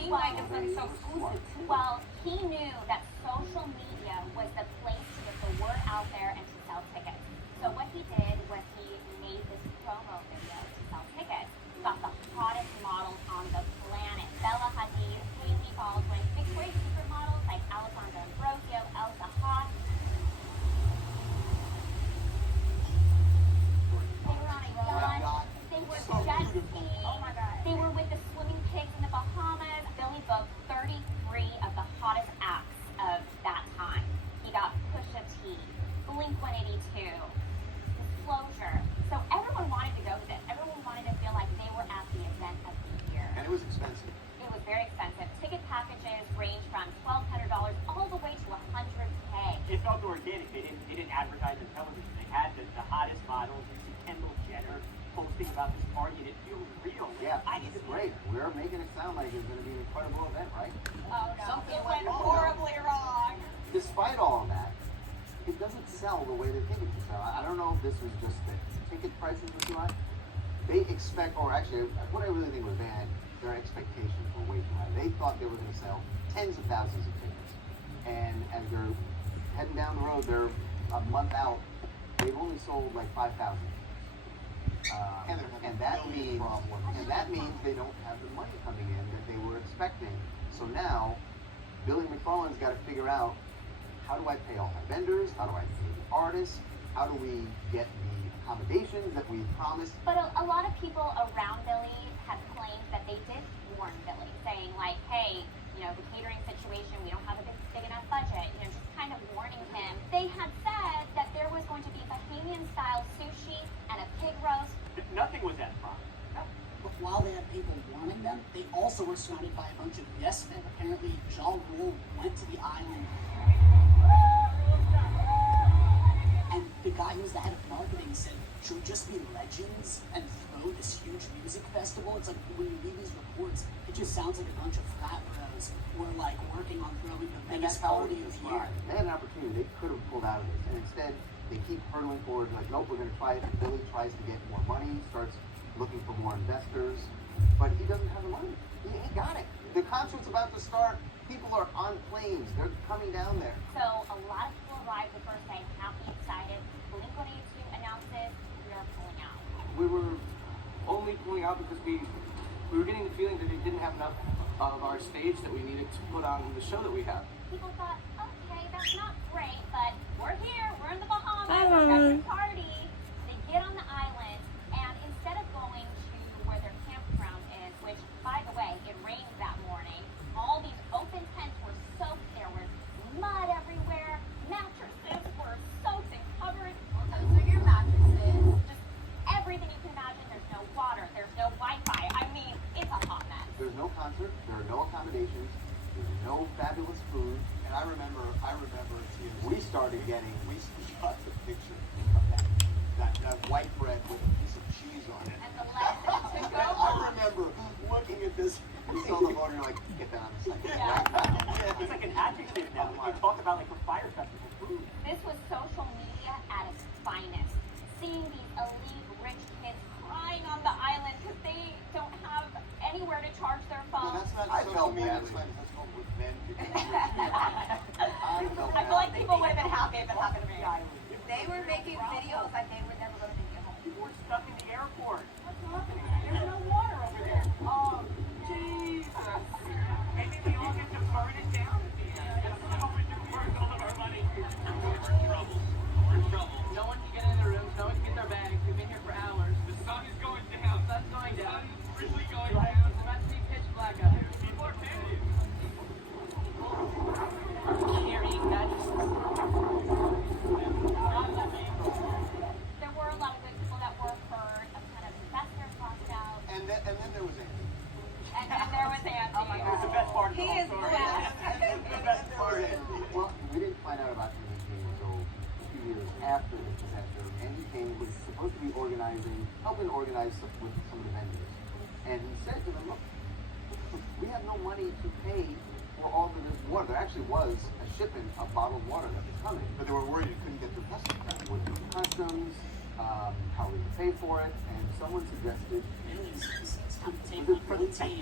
seem like it's been so exclusive. Well, he knew that social media was the place to get the word out there and to sell tickets. So what he did was he made this promo video to sell tickets. Got the hottest models on the planet. Bella Hadid, Haley Baldwin, Victoria's Secret models like Alessandra Ambrosio, Elsa Haas. They were on a yacht. They were jet skiing. Oh my God. They were with the swimming pigs in the Bahamas. Billy booked 33 of the hottest acts of that time. He got Pusha T, Blink-182, Disclosure. So everyone wanted to go to this. Everyone wanted to feel like they were at the event of the year. And it was expensive. It was very expensive. Ticket packages range from $1,200 all the way to $100K. It felt organic. They didn't advertise on television. They had the hottest models. You see Kendall Jenner posting about this party, and it feels real. Yeah, it's great. We're making it sound like it's going to be an incredible event, right? Oh no, Something it went went wrong. horribly wrong. Despite all of that, it doesn't sell the way they think it should sell. I don't know if this was just the ticket prices were too high. They expect, or actually, what I really think was their expectations were way too high. They thought they were going to sell tens of thousands of tickets. And as they're heading down the road, they're a month out, they've only sold like 5,000. And that means they don't have the money coming in that they were expecting. So now, Billy McFarland's got to figure out, how do I pay all my vendors? How do I pay the artists? How do we get the accommodations that we promised? But a lot of people around Billy have claimed that they did warn Billy, saying like, hey, you know, the catering situation, we don't have a big enough budget, you know, just kind of warning him. They had said that there was going to be Bahamian-style sushi and a pig roast. Nothing was that fun. But while they had people warning them, they also were surrounded by a bunch of yes men. Apparently, Ja Rule went to the island. And the guy who was the head of marketing said, should we just be legends and throw this huge music festival? It's like, when you read these reports, it just sounds like a bunch of frat bros who are like working on throwing the biggest party of the year. They had an opportunity. They could have pulled out of this. And instead, they keep hurtling forward, like, nope, we're going to try it. And Billy tries to get more money, starts looking for more investors, but he doesn't have the money. He ain't got it. The concert's about to start. People are on planes. They're coming down there. So a lot of people arrived the first day happy, excited. Blink-182 announces we are pulling out. We were only pulling out because we were getting the feeling that they didn't have enough of our stage that we needed to put on the show that we have. People thought, okay, that's not great, but we're here, we're in the Bahamas, Bye, we're Mom. having a party. They get on the island, and instead of going to where their campground is, which, by the way, it rained that morning, all these open tents were soaked, there was mud everywhere, mattresses were soaked and covered. Well, those are your mattresses. Just everything you can imagine. There's no water, there's no Wi-Fi. I mean, it's a hot mess. There's no concert. There are no accommodations. There's no fabulous food. And I remember We started getting. we got the picture of that white bread with a piece of cheese on it. And the lesson to go I on. remember looking at this. We saw the vote and you're like, get that on the second. Yeah. Right now. It's like an adjective now. When you talk about like a fire festival food. This was social media at its finest. Seeing these elite rich kids crying on the island because they don't have anywhere to charge their No, phones. that's not I social felt media. badly. That's called revenge. I feel like people would have been happy if it happened to me. They were making videos like they were never going to make it home. People were stuck in the airport. What's happening? There's no water over there. Oh, Jesus. Maybe we all get to burn it down at the end. That's how we do burn all of our money. We're in trouble. We're in trouble. No one can get in their rooms, no one can get their bags. We've been here for hours. The sun is going down. The sun's going down. The sun is really going It's down. about to be pitch black out here. People are panicking. Carrying mattresses. There were a lot of good people that were hurt, a ton of investors lost out, And then there was Andy. and there was Andy. Oh my It was the best part of the He whole is story. blessed. The best part of it. Well, we didn't find out about MVP until a few years after the disaster. Andy Kane was supposed to be helping organize with some of the vendors. And he said to them, look, we have no money to pay for all of this water. There actually was a shipment of bottled water that was coming. But they were worried you couldn't get through customs. With customs, how we could pay for it, and someone suggested Billy says it's time to take one for the team.